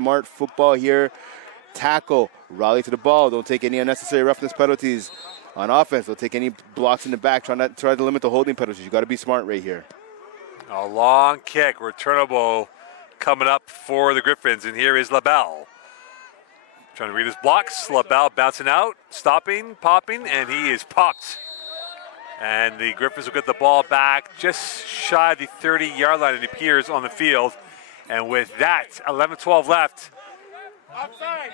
Smart football here. Tackle, rally to the ball. Don't take any unnecessary roughness penalties. On offense, don't take any blocks in the back. Try to limit the holding penalties. You got to be smart right here. A long kick, returnable, coming up for the Griffins, and here is LaBelle. Trying to read his blocks. LaBelle bouncing out, stopping, popping, and he is popped. And the Griffins will get the ball back just shy of the 30-yard line, it appears, on the field. And with that, 11-12 left. Offside.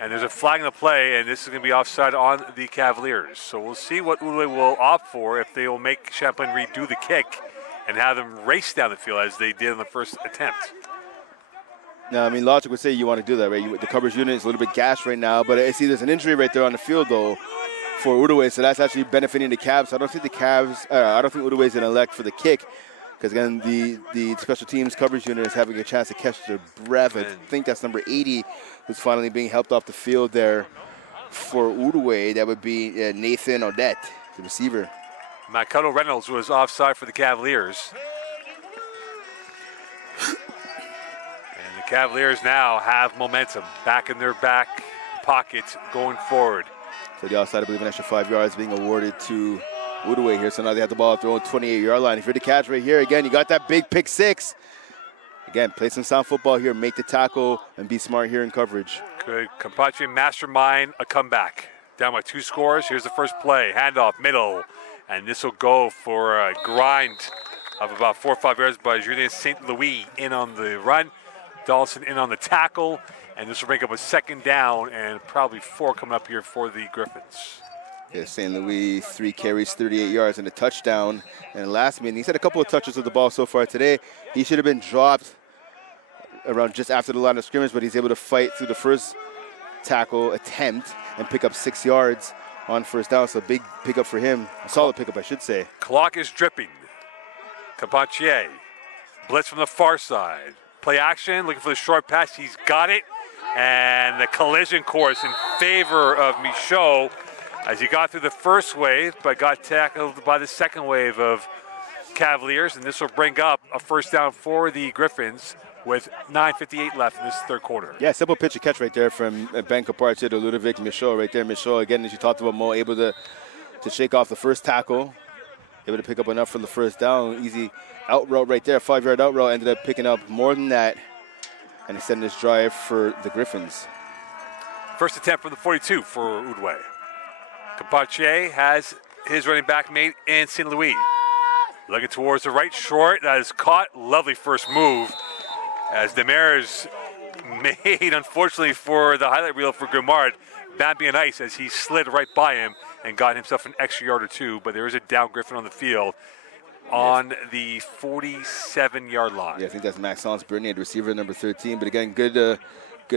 And there's a flag in the play, and this is going to be offside on the Cavaliers. So we'll see what Outaouais will opt for, if they will make Champlain redo the kick and have them race down the field as they did in the first attempt. No, I mean, logic would say you want to do that, right? The coverage unit is a little bit gashed right now, but I see there's an injury right there on the field, though, for Outaouais, so that's actually benefiting the Cavs. So I don't think Outaouais is going to elect for the kick, because, again, the special teams coverage unit is having a chance to catch their breath. I think that's number 80 who's finally being helped off the field there for Outaouais. That would be Nathan Odette, the receiver. Makoto Reynolds was offside for the Cavaliers. And the Cavaliers now have momentum back in their back pockets going forward. So the outside, I believe, an extra 5 yards being awarded to Outaouais here. So now they have the ball at their own 28-yard line. If you're the catch right here, again, you got that big pick six. Again, play some sound football here, make the tackle, and be smart here in coverage. Good. Compatriot mastermind a comeback. Down by 2 scores. Here's the first play. Handoff, middle. And this will go for a grind of about 4 or 5 yards by Julien St. Louis in on the run. Dawson in on the tackle. And this will bring up a second down and probably 4 coming up here for the Griffins. Yeah, St. Louis, 3 carries, 38 yards, and a touchdown. And last minute, he's had a couple of touches of the ball so far today. He should have been dropped around just after the line of scrimmage, but he's able to fight through the first tackle attempt and pick up 6 yards on first down. So big pickup for him. A solid pickup, I should say. Clock is dripping. Carpentier. Blitz from the far side. Play action, looking for the short pass. He's got it. And the collision course in favor of Michaud as he got through the first wave, but got tackled by the second wave of Cavaliers. And this will bring up a first down for the Griffins with 9:58 left in this third quarter. Yeah, simple pitch and catch right there from Ben Carpentier to Ludovic Michaud right there. Michaud, again, as you talked about, Mo, able to shake off the first tackle, able to pick up enough from the first down. Easy out route right there, 5-yard out route, ended up picking up more than that and extending this drive for the Griffins. First attempt from the 42 for Outaouais. Carpentier has his running back mate in St. Louis. Looking towards the right, short. That is caught. Lovely first move as Demers made, unfortunately for the highlight reel for Grimard, Bambi on ice as he slid right by him and got himself an extra yard or 2. But there is a down Griffin on the field on the 47-yard line. Yeah, I think that's Maxence Bernier, the receiver, number 13. But again, good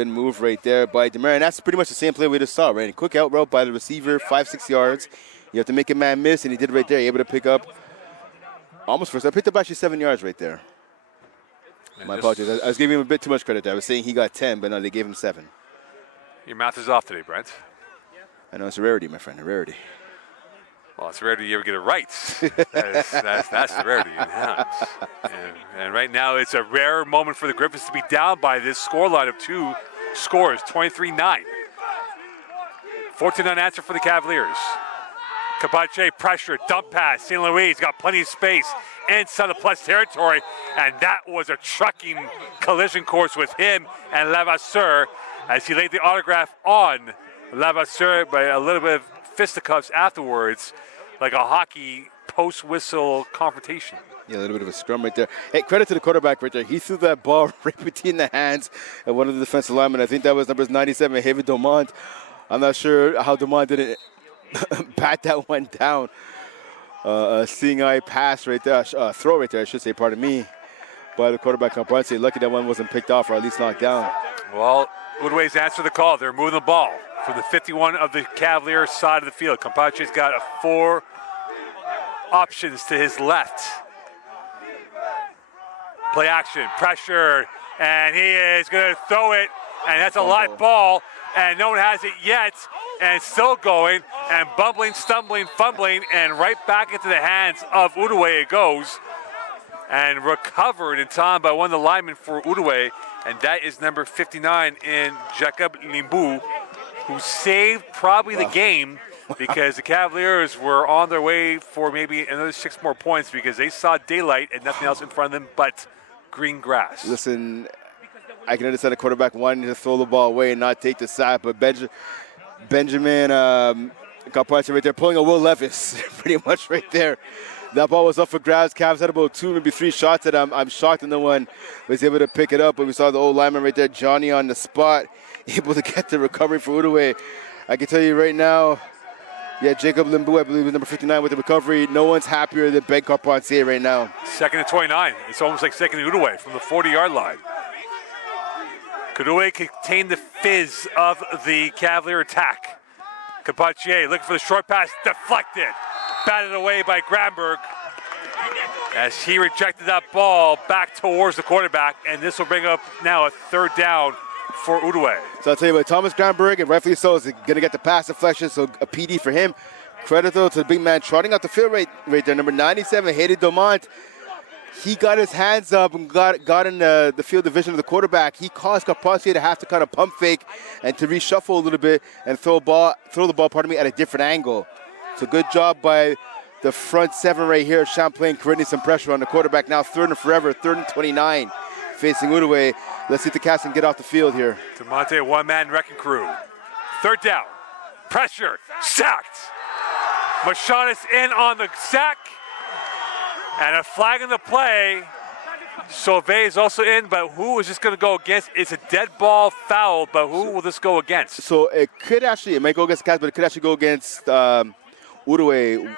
move right there by Demers. And that's pretty much the same play we just saw, right? A quick out route by the receiver, 5-6 yards. You have to make a man miss, and he did right there. Able to pick up almost first. I picked up actually 7 yards right there. And my apologies. I was giving him a bit too much credit there. I was saying he got 10, but no, they gave him 7. Your mouth is off today, Brent. I know, it's a rarity, my friend, a rarity. Well, it's a rarity you ever get it right. That's the rarity. Yeah. And right now, it's a rare moment for the Griffins to be down by this scoreline of 2 scores, 23-9. 14-9 answer for the Cavaliers. Cabache pressure, dump pass. St. Louis got plenty of space inside the plus territory, and that was a trucking collision course with him and Lavasseur as he laid the autograph on Lavasseur by a little bit of fisticuffs afterwards, like a hockey post-whistle confrontation. Yeah, a little bit of a scrum right there. Hey, credit to the quarterback right there. He threw that ball right between the hands of one of the defensive linemen. I think that was number 97, David Domont. I'm not sure how Domont didn't bat that one down. Seeing eye pass right there, throw right there, I should say, pardon me, by the quarterback. Carpentier. Lucky that one wasn't picked off or at least knocked down. Well, Outaouais answered the call. They're moving the ball from the 51 of the Cavaliers side of the field. Carpentier's got 4 options to his left. Play action, pressure, and he is going to throw it, and that's a live ball, and no one has it yet, and still going, and bumbling, stumbling, fumbling, and right back into the hands of Outaouais it goes, and recovered in time by one of the linemen for Outaouais, and that is number 59 in Jacob Limbu, who saved probably the game because the Cavaliers were on their way for maybe another 6 more points because they saw daylight and nothing else in front of them but green grass. Listen, I can understand a quarterback wanting to throw the ball away and not take the sack, but Benjamin Carpaccio right there pulling a Will Levis pretty much right there. That ball was up for grabs. Cavs had about 2, maybe 3 shots at him. I'm shocked that no one was able to pick it up, but we saw the old lineman right there, Johnny, on the spot, able to get the recovery for Outaouais. I can tell you right now, Jacob Limbu, I believe, is number 59 with the recovery. No one's happier than Ben Carpentier right now. 2nd and 29. It's almost like 2nd and Outaouais from the 40-yard line. Outaouais contained the fizz of the Cavalier attack. Carpentier looking for the short pass, deflected. Batted away by Granberg as he rejected that ball back towards the quarterback, and this will bring up now a 3rd down for Outaouais. So I'll tell you what, Thomas Granberg, and rightfully so, is going to get the pass deflection, so a PD for him. Credit, though, to the big man trotting out the field right there, number 97, Haydn Domont. He got his hands up and got in the field of vision of the quarterback. He caused Carpentier to have to kind of pump fake and to reshuffle a little bit and throw the ball, at a different angle. So good job by the front 7 right here. Champlain creating some pressure on the quarterback. Now 3rd and forever, 3rd and 29 facing Outaouais. Let's see if the Cavs can get off the field here. DeMonte, one-man wrecking crew. 3rd down, pressure, sacked. Machonis in on the sack. And a flag in the play. Sauvé is also in, but who is this going to go against? It's a dead ball foul, but who will this go against? So it might go against the Cavs, but it could actually go against Outaouais.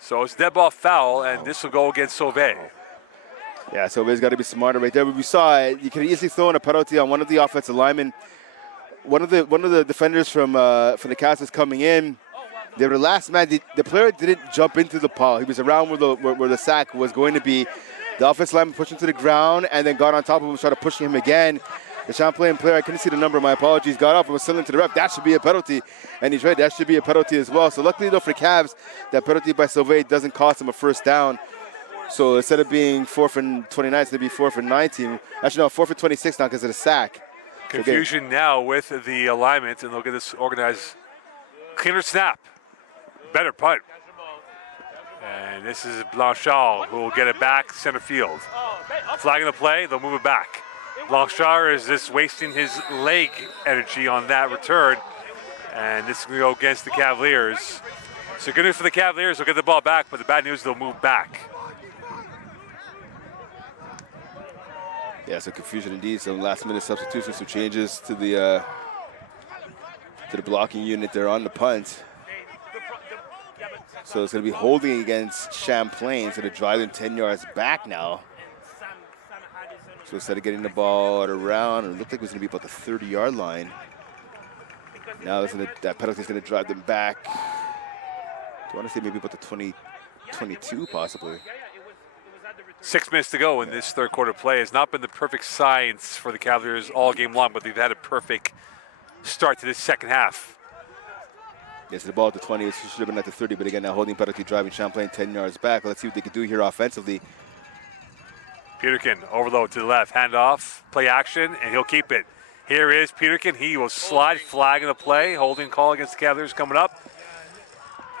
So it's dead ball foul, and this will go against Sauvé. Yeah, Sauvé's got to be smarter right there. But we saw it. You could easily throw in a penalty on one of the offensive linemen. One of the defenders from the Cavs is coming in. They were the last man. The player didn't jump into the pile. He was around where the sack was going to be. The offensive lineman pushed him to the ground and then got on top of him and started pushing him again. The Champlain player, I couldn't see the number, my apologies, got up and was signaling to the ref. That should be a penalty. And he's right, that should be a penalty as well. So luckily, though, for the Cavs, that penalty by Sauvé doesn't cost him a 1st down. So instead of being 4th and 29, it's going to be 4th and 19. Actually, no, 4th and 26 now because of the sack. Confusion now with the alignment, and they'll get this organized. Cleaner snap. Better punt. And this is Blanchard who will get it back center field. Flagging the play, they'll move it back. Blanchard is just wasting his leg energy on that return. And this is going to go against the Cavaliers. So good news for the Cavaliers, they'll get the ball back, but the bad news, they'll move back. Yeah, so confusion indeed. Some last-minute substitutions, some changes to the blocking unit there on the punt. So it's going to be holding against Champlain, so they're driving 10 yards back now. So instead of getting the ball around, it looked like it was going to be about the 30-yard line. Now that penalty is going to drive them back. Do I want to say maybe about the 22 possibly? 6 minutes to go in this 3rd quarter play. Has not been the perfect science for the Cavaliers all game long, but they've had a perfect start to this 2nd half. Yes, the ball at the 20, it should have been at the 30, but again, now holding penalty, driving Champlain 10 yards back. Let's see what they can do here offensively. Peterkin, overload to the left, handoff, play action, and he'll keep it. Here is Peterkin. He will slide, flag in the play, holding call against the Cavaliers coming up.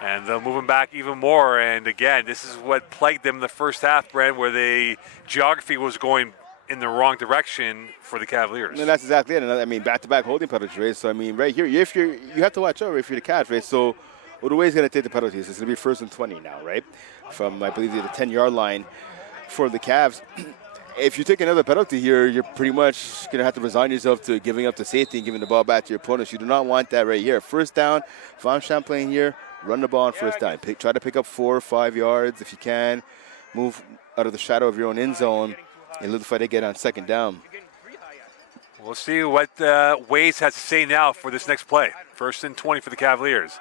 And they'll move him back even more. And again, this is what plagued them in the 1st half, Brent, where the geography was going in the wrong direction for the Cavaliers. And that's exactly it. And I mean, back-to-back holding penalties, right? So I mean, right here, you have to watch out right, if you're the Cavs, right? So Outaouais is going to take the penalties. It's going to be 1st and 20 now, right? From, I believe, the 10-yard line for the Cavs. If you take another penalty here, you're pretty much going to have to resign yourself to giving up the safety and giving the ball back to your opponents. You do not want that right here. 1st down, if I'm Champlain here, run the ball on 1st down. Try to pick up 4 or 5 yards if you can. Move out of the shadow of your own end zone and look if they get on 2nd down. We'll see what Waze has to say now for this next play. 1st and 20 for the Cavaliers.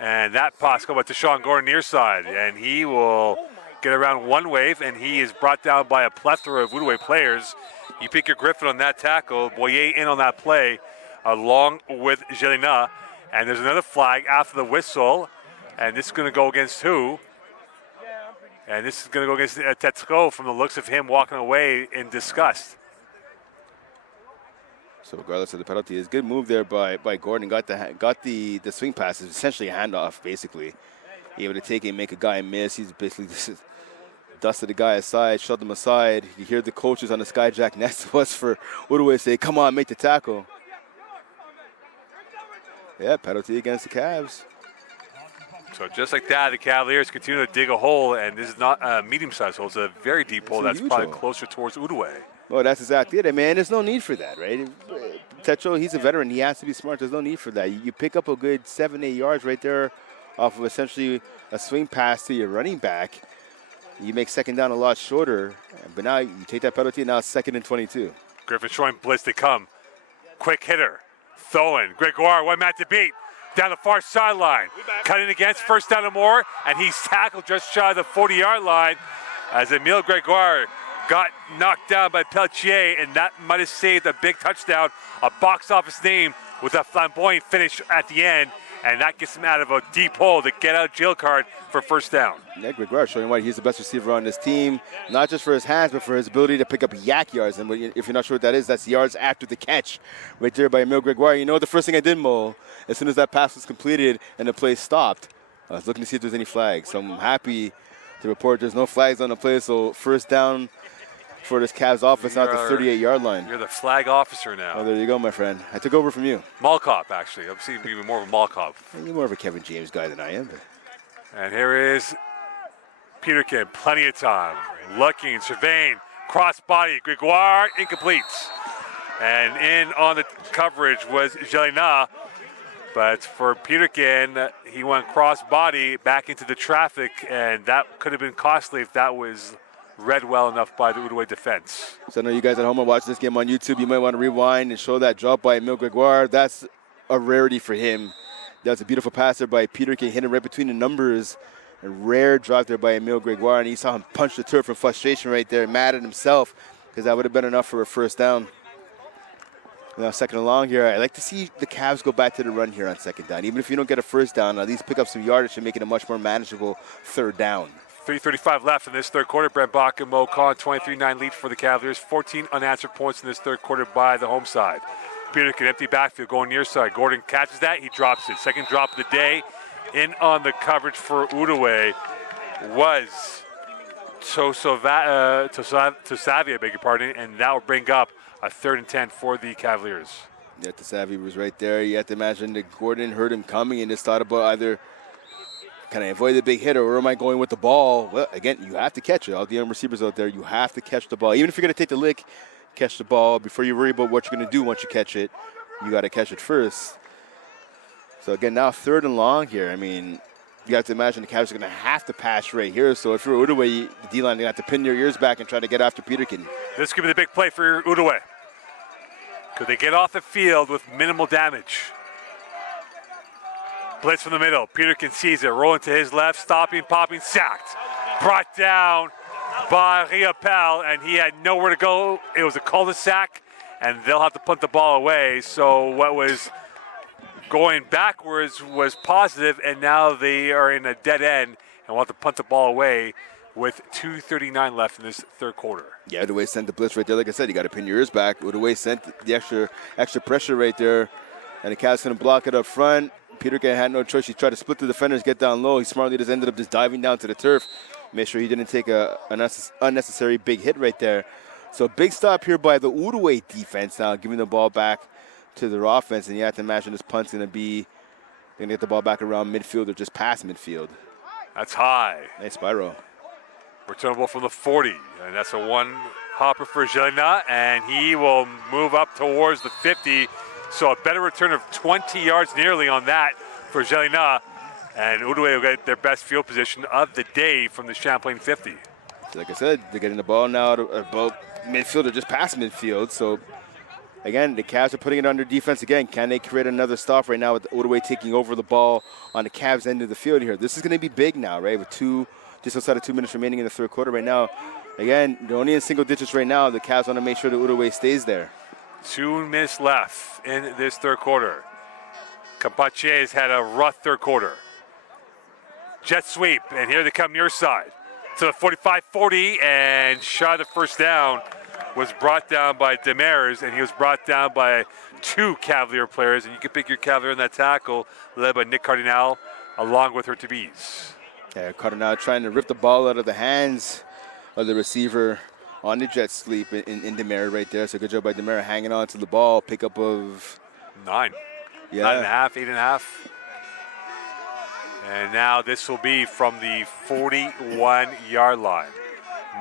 And that pass goes to Sean Gordon near side. And he will get around one wave, and he is brought down by a plethora of Outaouais players. You pick your Griffin on that tackle. Boyer in on that play, along with Jelena. And there's another flag after the whistle. And this is going to go against who? And this is going to go against Tetsuko from the looks of him walking away in disgust. So regardless of the penalty, it's a good move there by Gordon. Got the swing pass. It's essentially a handoff, basically. Able to take it and make a guy miss. He's basically just dusted the guy aside, shoved him aside. You hear the coaches on the skyjack next to us for Outaouais say, come on, make the tackle. Yeah, penalty against the Cavs. So just like that, the Cavaliers continue to dig a hole, and this is not a medium-sized hole. It's a very deep hole that's probably closer towards Outaouais. Well, that's exactly it, man. There's no need for that, right? Techo, he's a veteran. He has to be smart. There's no need for that. You pick up a good 7-8 yards right there off of essentially a swing pass to your running back. You make second down a lot shorter, but now you take that penalty, and now it's 2nd and 22. Griffins showing blitz to come. Quick hitter. Throwing. Gregoire, one man to beat. Down the far sideline. Cutting against, first down and more, and he's tackled just shy of the 40-yard line as Emile Gregoire got knocked down by Pelletier, and that might have saved a big touchdown, a box office name with a flamboyant finish at the end, and that gets him out of a deep hole to get out jail card for first down. Yeah, Gregoire showing why he's the best receiver on this team, not just for his hands, but for his ability to pick up yak yards. And if you're not sure what that is, that's yards after the catch right there by Emile Gregoire. You know the first thing I did, Mo, as soon as that pass was completed and the play stopped, I was looking to see if there's any flags. So I'm happy to report there's no flags on the play, so first down for this Cavs offense out the 38-yard line. You're the flag officer now. Oh, there you go, my friend. I took over from you. Mall cop, actually. I'm seeing even more of a mall cop. You're more of a Kevin James guy than I am. But. And here is Peterkin, plenty of time. Looking, surveying, cross body, Gregoire, incomplete. And in on the coverage was Jelena. But for Peterkin, he went cross body back into the traffic, and that could have been costly if that was read well enough by the Outaouais defense. So I know you guys at home are watching this game on YouTube. You might want to rewind and show that drop by Emile Gregoire. That's a rarity for him. That's a beautiful passer by Peterkin, hitting right between the numbers. A rare drop there by Emile Gregoire, and you saw him punch the turf in frustration right there, mad at himself, because that would have been enough for a first down. Now, second and long here, I like to see the Cavs go back to the run here on second down. Even if you don't get a first down, at least pick up some yardage and make it a much more manageable third down. 3:35 left in this third quarter. Brent Bach and Mo Khan, 23-9 lead for the Cavaliers. 14 unanswered points in this third quarter by the home side. Peterkin, empty backfield, going near side. Gordon catches that, he drops it. Second drop of the day. In on the coverage for Outaouais was Tosavia, beg your pardon, and that will bring up a 3rd and 10 for the Cavaliers. Yeah, Tosavia was right there. You have to imagine that Gordon heard him coming and just thought about either can I avoid the big hit or am I going with the ball? Well, again, you have to catch it. All the young receivers out there, you have to catch the ball. Even if you're going to take the lick, catch the ball. Before you worry about what you're going to do once you catch it, you got to catch it first. So, again, now 3rd and long here. I mean, you have to imagine the Cavs are going to have to pass right here. So, if you're Outaouais, the D-line, they're going to have to pin their ears back and try to get after Peterkin. This could be the big play for Outaouais. Could they get off the field with minimal damage? Blitz from the middle. Peterkin sees it, rolling to his left, stopping, popping, sacked. Brought down by Riopel, and he had nowhere to go. It was a cul-de-sac, and they'll have to punt the ball away. So what was going backwards was positive, and now they are in a dead end and want to punt the ball away with 2:39 left in this third quarter. Yeah, Outaouais sent the blitz right there. Like I said, you got to pin your ears back. Outaouais sent the extra pressure right there, and the Cavs going to block it up front. Peterkin had no choice. He tried to split the defenders, get down low. He smartly just ended up just diving down to the turf. Make sure he didn't take an unnecessary big hit right there. So big stop here by the Outaouais defense now, giving the ball back to their offense. And you have to imagine this punt's going to get the ball back around midfield or just past midfield. That's high. Nice spiral. Returnable from the 40, and that's a one hopper for Jelena, and he will move up towards the 50. So a better return of 20 yards nearly on that for Jelena, and Outaouais will get their best field position of the day from the Champlain 50. So like I said, they're getting the ball now to about midfield or just past midfield. So again, the Cavs are putting it under defense again. Can they create another stop right now with Outaouais taking over the ball on the Cavs end of the field here? This is going to be big now, right? With just outside of 2 minutes remaining in the third quarter right now. Again, they're only in single digits right now. The Cavs want to make sure that Outaouais stays there. 2 minutes left in this third quarter. Campache has had a rough third quarter. Jet sweep, and here they come near side to the 45-40, and shot of the first down was brought down by Demers, and he was brought down by 2 Cavalier players, and you can pick your Cavalier in that tackle, led by Nick Cardinal, along with Hurtabiz. Yeah, Cardinal trying to rip the ball out of the hands of the receiver on the jet sweep in Demers right there. So good job by Demers hanging on to the ball, pickup of 9. Yeah. 9.5, 8.5. And now this will be from the 41-yard line.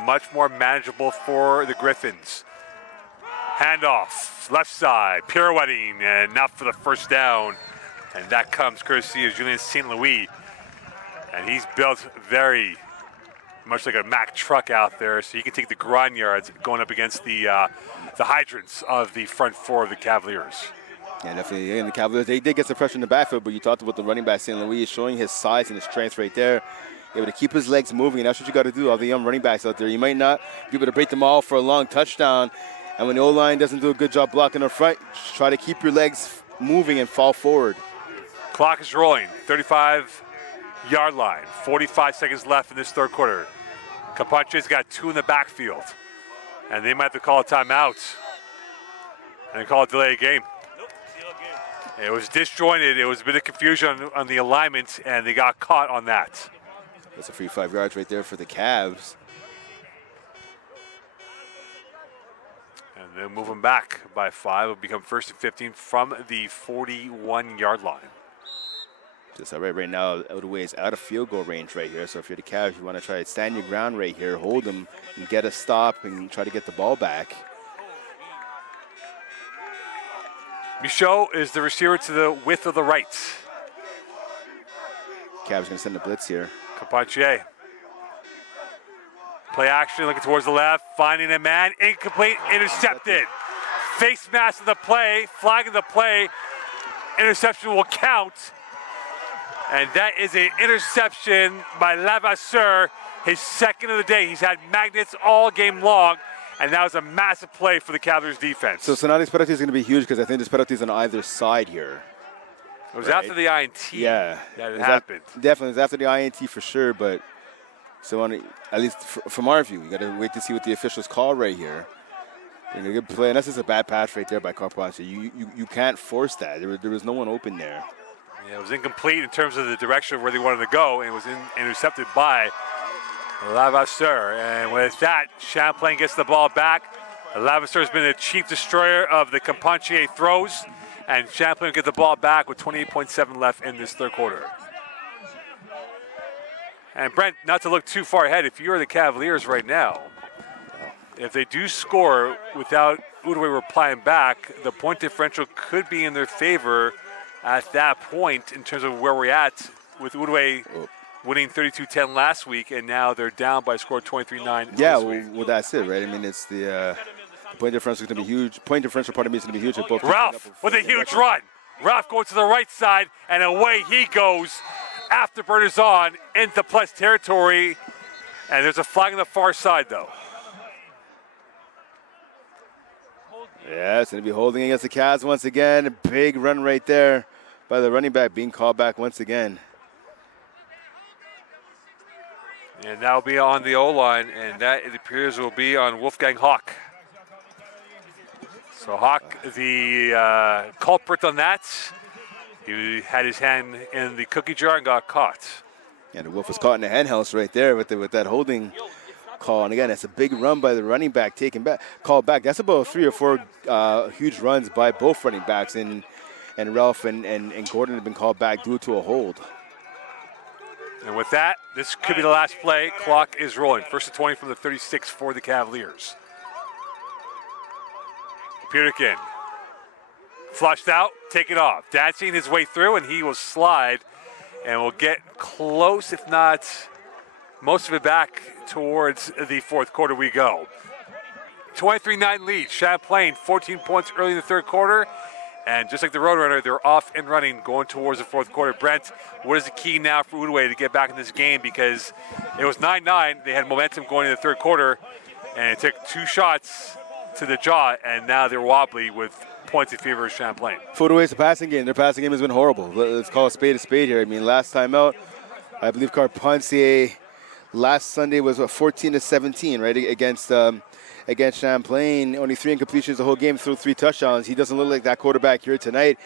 Much more manageable for the Griffins. Handoff, left side, pirouetting, and enough for the first down. And that comes courtesy of Julien St. Louis. And he's built very much like a Mack truck out there, so he can take the grind yards going up against the hydrants of the front 4 of the Cavaliers. Yeah, definitely. And the Cavaliers, they did get some pressure in the backfield, but you talked about the running back, St. Louis, showing his size and his strength right there. Able to keep his legs moving, and that's what you got to do. All the young running backs out there, you might not be able to break them all for a long touchdown, and when the O-line doesn't do a good job blocking up front, try to keep your legs moving and fall forward. Clock is rolling, 35-yard line, 45 seconds left in this third quarter. Capace's got 2 in the backfield, and they might have to call a timeout and call a delay game. It was disjointed. It was a bit of confusion on the alignment, and they got caught on that. That's a free 5 yards right there for the Cavs. And they'll move them back by 5. It'll become 1st and 15 from the 41-yard line. Just all right now, Outaouais is out of field goal range right here. So if you're the Cavs, you want to try to stand your ground right here, hold them, and get a stop, and try to get the ball back. Michaud is the receiver to the width of the right. Cavs going to send the blitz here. Capace. Play action, looking towards the left, finding a man, incomplete, intercepted. Face mask of the play, flag of the play, interception will count. And that is an interception by Lavasseur, his second of the day. He's had magnets all game long, and that was a massive play for the Cavaliers defense. So now these penalties are going to be huge because I think there's penalties on either side here. It was after the INT that it happened. Definitely, it was after the INT for sure, but so at least from our view, you got to wait to see what the officials call right here. And a good play, and that's just a bad pass right there by Carpentier. You can't force that. There was no one open there. Yeah, it was incomplete in terms of the direction of where they wanted to go, and it was intercepted by Lavasseur. And with that, Champlain gets the ball back. Lavasseur has been the chief destroyer of the Campagne throws, and Champlain will get the ball back with 28.7 left in this third quarter. And Brent, not to look too far ahead, if you're the Cavaliers right now, if they do score without Outaouais replying back, the point differential could be in their favor at that point in terms of where we're at with Outaouais winning 32-10 last week, and now they're down by a score of 23-9. Yeah, well, that's it, right? I mean, it's the point differential is going to be huge. Point differential, part of me, is going to be huge. At both Ralph with a huge run. Ralph going to the right side, and away he goes. Afterburners on into plus territory, and there's a flag on the far side, though. Yeah, it's going to be holding against the Cavs once again. A big run right there by the running back, being called back once again. And that will be on the O-line, and that, it appears, will be on Wolfgang Hawk. So Hawk, the culprit on that. He had his hand in the cookie jar and got caught. And the Wolf was caught in the hen house right there with that holding call. And again, that's a big run by the running back, called back. That's about 3 or 4 huge runs by both running backs. And Ralph and Gordon have been called back due to a hold. And with that, this could be the last play. Clock is rolling. 1st and 20 from the 36 for the Cavaliers. Peterkin. Flushed out, take it off. Dancing his way through, and he will slide and will get close, if not most of it back towards the fourth quarter we go. 23-9 lead. Champlain, 14 points early in the third quarter. And just like the Roadrunner, they're off and running going towards the fourth quarter. Brent, what is the key now for Outaouais to get back in this game? Because it was 9-9. They had momentum going in the third quarter, and it took 2 shots to the jaw, and now they're wobbly with points in favor of Champlain. For Outaouais, the passing game. Their passing game has been horrible. Let's call a spade here. I mean, last time out, I believe Carpentier last Sunday was 14-17, right, against Champlain. Only 3 incompletions the whole game, threw 3 touchdowns. He doesn't look like that quarterback here tonight.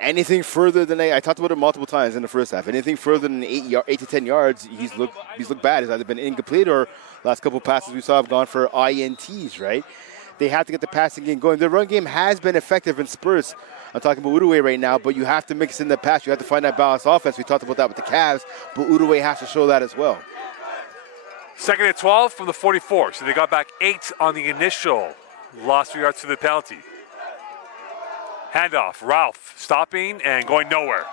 Anything further than I talked about it multiple times in the first half. Anything further than 8 to 10 yards, he's looked bad. He's either been incomplete or last couple of passes we saw have gone for INTs, right? They have to get the passing game going. The run game has been effective in spurts. I'm talking about Outaouais right now, but you have to mix in the pass. You have to find that balanced offense. We talked about that with the Cavs, but Outaouais has to show that as well. 2nd and 12 from the 44. So they got back 8 on the initial. Lost 3 yards to the penalty. Handoff, Ralph stopping and going nowhere.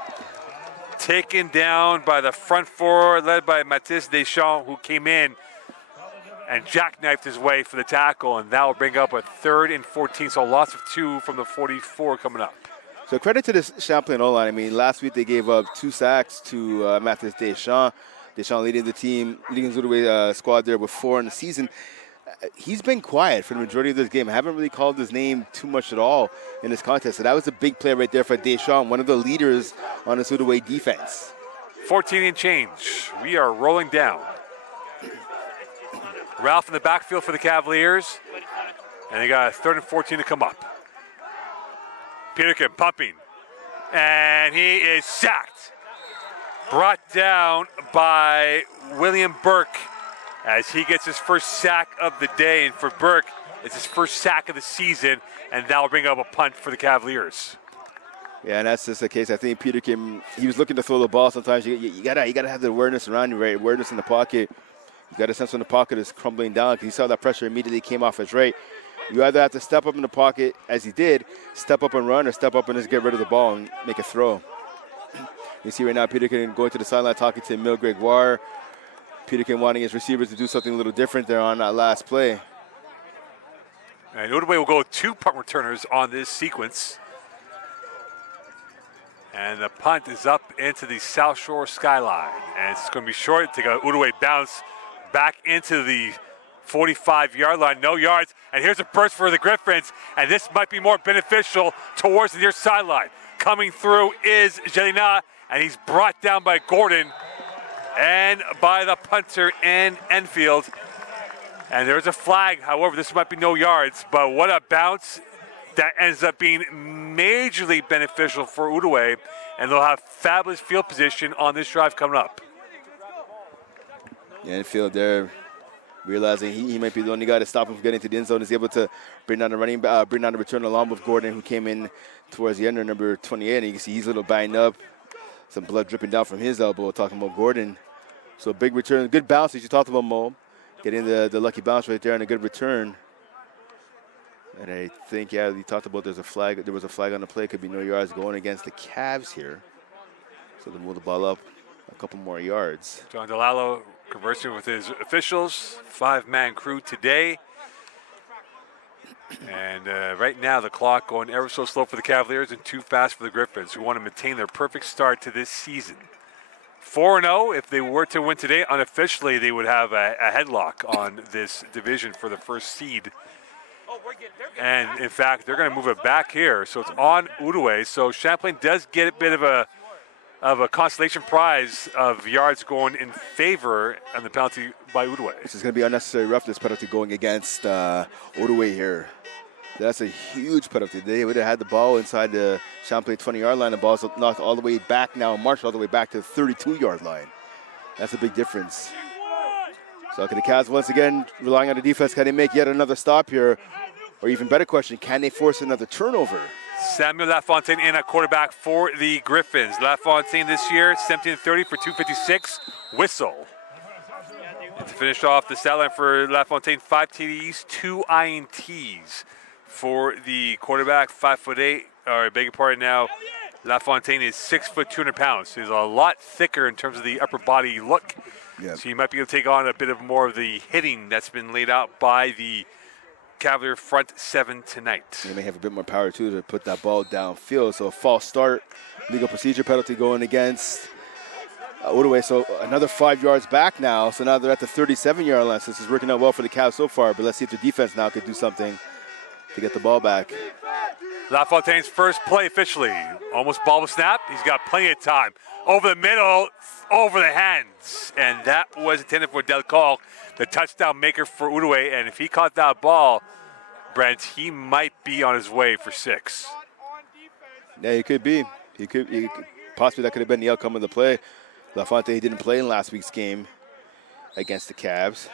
Taken down by the front four, led by Mathis Deschamps, who came in and jackknifed his way for the tackle, and that will bring up a 3rd and 14. So lots of 2 from the 44 coming up. So credit to this Champlain O-line. I mean, last week they gave up 2 sacks to Mathis Deschamps. Deschamps leading the team, leading the Outaouais squad there with 4 in the season. He's been quiet for the majority of this game. I haven't really called his name too much at all in this contest. So that was a big play right there for Deschamps, one of the leaders on this Outaouais defense. 14 and change. We are rolling down. Ralph in the backfield for the Cavaliers. And they got a 3rd and 14 to come up. Peterkin pumping. And he is sacked. Brought down by William Burke as he gets his first sack of the day. And for Burke, it's his first sack of the season, and that will bring up a punt for the Cavaliers. Yeah, and that's just the case. I think Peterkin, he was looking to throw the ball. Sometimes you gotta have the awareness around you, right? Awareness in the pocket. You got a sense when the pocket is crumbling down because he saw that pressure immediately came off his right. You either have to step up in the pocket, as he did, step up and run, or step up and just get rid of the ball and make a throw. You see right now Peterkin going to the sideline talking to Emile Gregoire. Peterkin wanting his receivers to do something a little different there on that last play. And Outaouais will go with 2 punt returners on this sequence. And the punt is up into the South Shore skyline. And it's going to be short. Take a Outaouais bounce back into the 45-yard line. No yards. And here's a burst for the Griffins. And this might be more beneficial towards the near sideline. Coming through is Jelena. And he's brought down by Gordon and by the punter in Enfield. And there's a flag. However, this might be no yards. But what a bounce. That ends up being majorly beneficial for Outaouais, and they'll have fabulous field position on this drive coming up. Yeah, Enfield there, realizing he might be the only guy to stop him from getting to the end zone, is able to bring down the return along with Gordon, who came in towards the end, number 28. And you can see he's a little banged up, some blood dripping down from his elbow. Talking about Gordon, so big return, good bounce as you talked about, Mo, getting the lucky bounce right there and a good return. And I think, yeah, we talked about there was a flag on the play. Could be no yards going against the Cavs here. So they move the ball up a couple more yards. John DeLallo conversing with his officials. 5-man crew today. And right now the clock going ever so slow for the Cavaliers and too fast for the Griffins, who want to maintain their perfect start to this season. 4-0, if they were to win today, unofficially they would have a headlock on this division for the first seed. And in fact, they're going to move it back here, so it's on Outaouais. So Champlain does get a bit of a consolation prize of yards going in favor on the penalty by Outaouais. This is going to be unnecessary roughness penalty going against Outaouais here. That's a huge penalty. They would have had the ball inside the Champlain 20-yard line. The ball's knocked all the way back now, marched all the way back to the 32-yard line. That's a big difference. So can the Cavs once again, relying on the defense, can they make yet another stop here? Or even better question, can they force another turnover? Samuel Lafontaine in at quarterback for the Griffins. Lafontaine this year, 17-30 for 256. Whistle. And to finish off the stat line for Lafontaine, 5 TDs, 2 INTs for the quarterback, 5'8", or I beg your pardon now, Lafontaine is 6 foot 200 pounds. He's a lot thicker in terms of the upper body look. Yep. So you might be able to take on a bit of more of the hitting that's been laid out by the Cavalier front 7 tonight. They may have a bit more power too to put that ball downfield. So a false start, legal procedure penalty going against Outaouais. So another 5 yards back now. So now they're at the 37-yard line. So this is working out well for the Cavs so far. But let's see if the defense now could do something to get the ball back. Lafontaine's first play officially. Almost ball to snap. He's got plenty of time. over the middle, over the hands. And that was intended for Delcol, the touchdown maker for Outaouais. And if he caught that ball, Brent, he might be on his way for 6. Yeah, he could be. He could possibly that could have been the outcome of the play. LaFontaine didn't play in last week's game against the Cavs.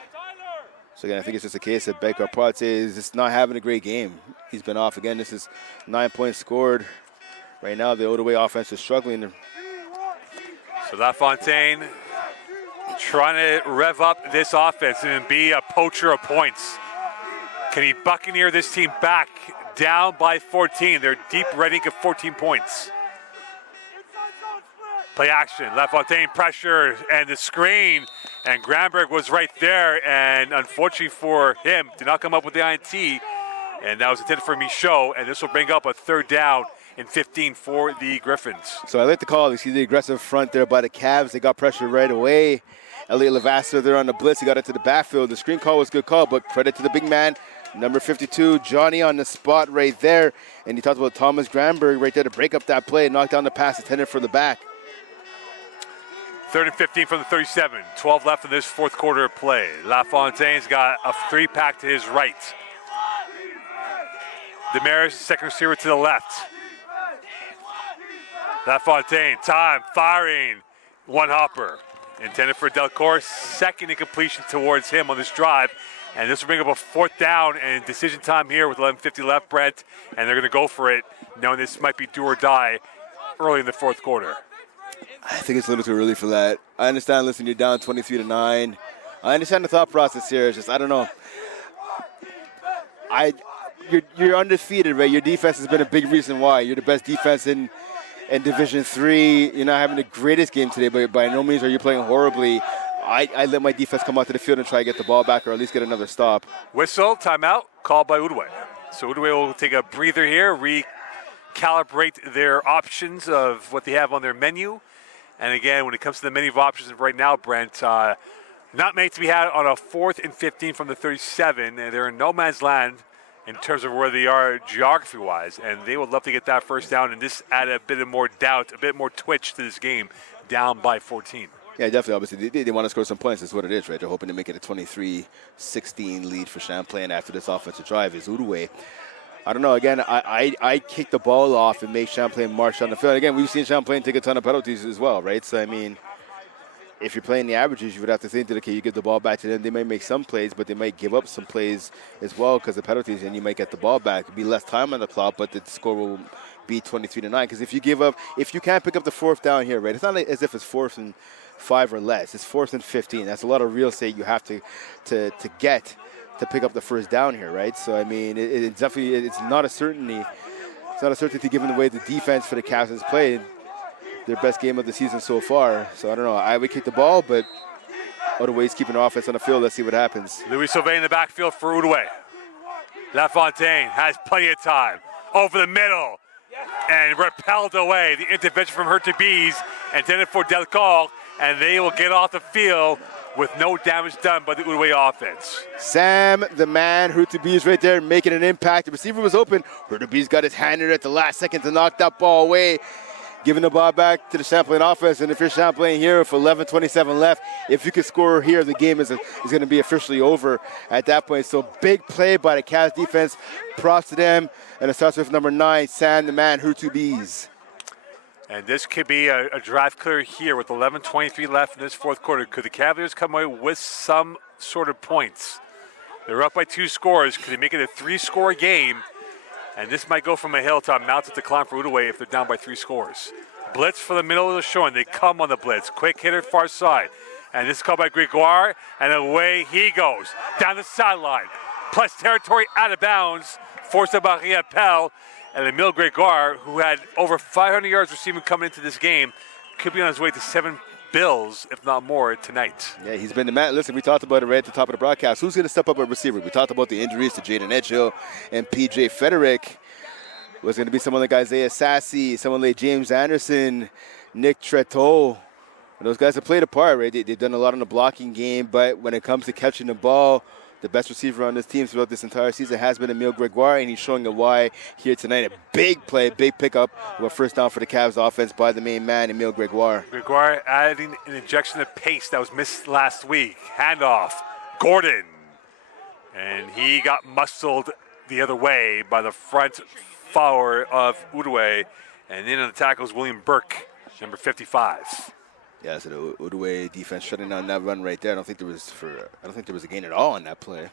So again, I think it's just a case that Becca Partey is just not having a great game. He's been off again. This is 9 points scored. Right now, the Outaouais offense is struggling. So LaFontaine trying to rev up this offense and be a poacher of points. Can he buccaneer this team back down by 14? They're deep red ink of 14 points. Play action, LaFontaine pressure and the screen, and Granberg was right there, and unfortunately for him, did not come up with the INT, and that was intended for Michaud, and this will bring up a 3rd down and 15 for the Griffins. So I like the call. You see the aggressive front there by the Cavs. They got pressure right away. Elliot Lavasser there on the blitz. He got into the backfield. The screen call was a good call, but credit to the big man, number 52, Johnny on the spot right there. And he talked about Thomas Granberg right there to break up that play and knock down the pass intended for the back. 3rd and 15 from the 37. 12 left in this 4th quarter of play. LaFontaine's got a 3-pack to his right. Damaris, second receiver to the left. LaFontaine, time, firing. One hopper. Intended for Delcourt. 2nd incompletion towards him on this drive. And this will bring up a 4th down and decision time here with 11:50 left, Brent. And they're going to go for it, knowing this might be do or die early in the 4th quarter. I think it's a little too early for that. I understand, listen, you're down 23-9. I understand the thought process here. It's just, I don't know. You're undefeated, right? Your defense has been a big reason why. You're the best defense in Division 3. You're not having the greatest game today, but by no means are you playing horribly. I let my defense come out to the field and try to get the ball back or at least get another stop. Whistle, timeout, called by Outaouais. So Outaouais will take a breather here, recalibrate their options of what they have on their menu. And again, when it comes to the menu of options right now, Brent, not many to be had on a 4th and 15 from the 37. And they're in no man's land in terms of where they are geography-wise. And they would love to get that 1st down and just add a bit of more doubt, a bit more twitch to this game, down by 14. Yeah, definitely. Obviously, they want to score some points. That's what it is, right? They're hoping to make it a 23-16 lead for Champlain after this offensive drive. Is Outaouais. I don't know. Again, I kick the ball off and make Champlain march on the field. Again, we've seen Champlain take a ton of penalties as well, right? So, I mean, if you're playing the averages, you would have to think that, okay, you give the ball back to them. They might make some plays, but they might give up some plays as well because of penalties, and you might get the ball back. It'll be less time on the clock, but the score will be 23-9. Because if you can't pick up the 4th down here, right, it's not like as if it's 4th and 5 or less. It's 4th and 15. That's a lot of real estate you have to get to pick up the 1st down here, right? So, I mean, it's definitely, it's not a certainty. It's not a certainty given the way the defense for the Cavs has played. Their best game of the season so far. So, I don't know. I would kick the ball, but Outaouais keeping the offense on the field. Let's see what happens. Louis Sylvain in the backfield for Outaouais. LaFontaine has plenty of time. Over the middle. And repelled away. The intervention from Hurtubise intended for Delcol. And they will get off the field with no damage done by the Outaouais offense. Sam, the man, Hurtubise right there making an impact. The receiver was open. Hurtubise got his hand in at the last second to knock that ball away, giving the ball back to the Champlain offense. And if you're Champlain here with 11:27 left, if you could score here, the game is going to be officially over at that point. So big play by the Cavs defense. Props to them. And it starts with number 9, Sam, the man, Hurtubise. And this could be a drive clear here with 11:23 left in this 4th quarter. Could the Cavaliers come away with some sort of points? They're up by 2 scores. Could they make it a 3-score game? And this might go from a hill to a mountain to climb for Outaouais if they're down by 3 scores. Blitz for the middle of the show, and they come on the blitz. Quick hitter far side. And this is called by Gregoire, and away he goes. Down the sideline. Plus territory out of bounds. Forced by Riapel. And Emile Gregoire, who had over 500 yards receiving coming into this game, could be on his way to 7 bills, if not more, tonight. Yeah, he's been the man. Listen, we talked about it right at the top of the broadcast. Who's going to step up at receiver? We talked about the injuries to Jaden Edgehill and P.J. Frederick. Was going to be someone like Isaiah Sassy, someone like James Anderson, Nick Tretto. Those guys have played a part, right? They've done a lot in the blocking game, but when it comes to catching the ball, the best receiver on this team throughout this entire season has been Emile Gregoire, and he's showing a why here tonight. A big play, big pickup of a first down for the Cavs offense by the main man, Emile Gregoire. Gregoire adding an injection of pace that was missed last week. Handoff, Gordon. And he got muscled the other way by the front forward of Outaouais. And in on the tackles, William Burke, number 55. Yeah, so the Outaouais defense shutting down that run right there. I don't think there was a gain at all on that play.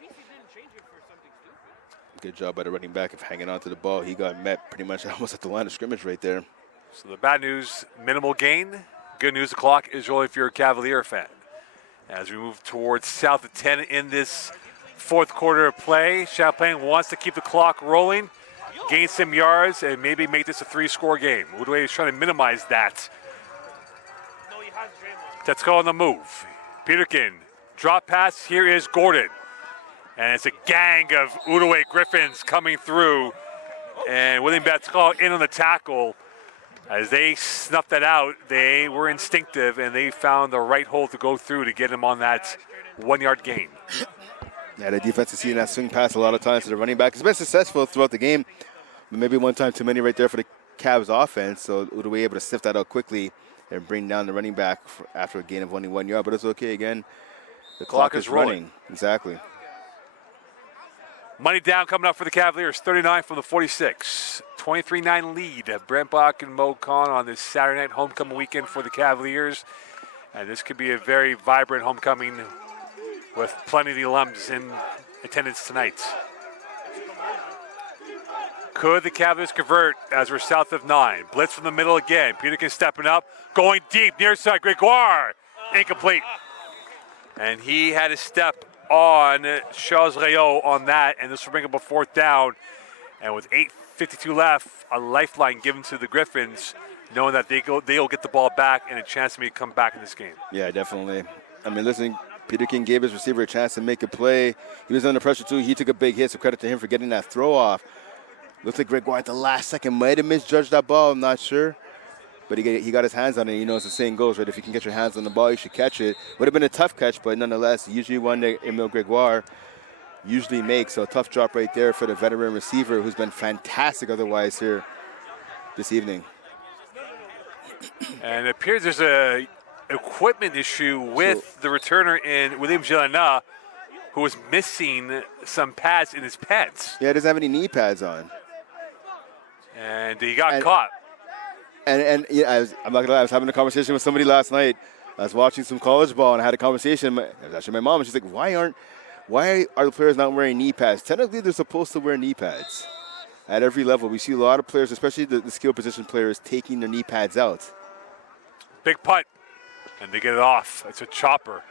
Good job by the running back of hanging on to the ball. He got met pretty much almost at the line of scrimmage right there. So the bad news, minimal gain. Good news, the clock is rolling if you're a Cavalier fan. As we move towards south of 10 in this fourth quarter of play, Champlain wants to keep the clock rolling, gain some yards, and maybe make this a 3-score game. Outaouais is trying to minimize that. Tetsuko on the move. Peterkin, drop pass. Here is Gordon. And it's a gang of Outaouais Griffins coming through. And William Tetsuko in on the tackle. As they snuffed that out, they were instinctive, and they found the right hole to go through to get him on that 1-yard gain. Yeah, the defense is seeing that swing pass a lot of times to the running back. It's been successful throughout the game, but maybe one time too many right there for the Cavs offense. So Outaouais able to sift that out quickly and bring down the running back after a gain of only 1 yard. But it's okay again. The clock is running. Exactly. Money down coming up for the Cavaliers. 39 from the 46. 23-9 lead. Brent Bach and Mo Khan on this Saturday night homecoming weekend for the Cavaliers. And this could be a very vibrant homecoming with plenty of the alums in attendance tonight. Could the Cavaliers convert as we're south of 9? Blitz from the middle again. Peterkin stepping up, going deep, near side. Gregoire, incomplete. And he had a step on Charles Rayo on that, and this will bring up a fourth down. And with 8:52 left, a lifeline given to the Griffins, knowing that they'll get the ball back and a chance to maybe come back in this game. Yeah, definitely. I mean, listen, Peterkin gave his receiver a chance to make a play. He was under pressure, too. He took a big hit, so credit to him for getting that throw off. Looks like Gregoire at the last second might have misjudged that ball. I'm not sure. But he got his hands on it. You know, as the saying goes, right? If you can get your hands on the ball, you should catch it. Would have been a tough catch, but nonetheless, usually one that Emile Gregoire usually makes. So a tough drop right there for the veteran receiver who's been fantastic otherwise here this evening. And it appears there's a equipment issue with the returner in William Gélina, who was missing some pads in his pants. Yeah, he doesn't have any knee pads on. And he got caught. And yeah, I'm not gonna lie, I was having a conversation with somebody last night. I was watching some college ball and I had a conversation. It was actually my mom, and she's like, why are the players not wearing knee pads? Technically, they're supposed to wear knee pads at every level. We see a lot of players, especially the skill position players, taking their knee pads out. Big putt, and they get it off. It's a chopper.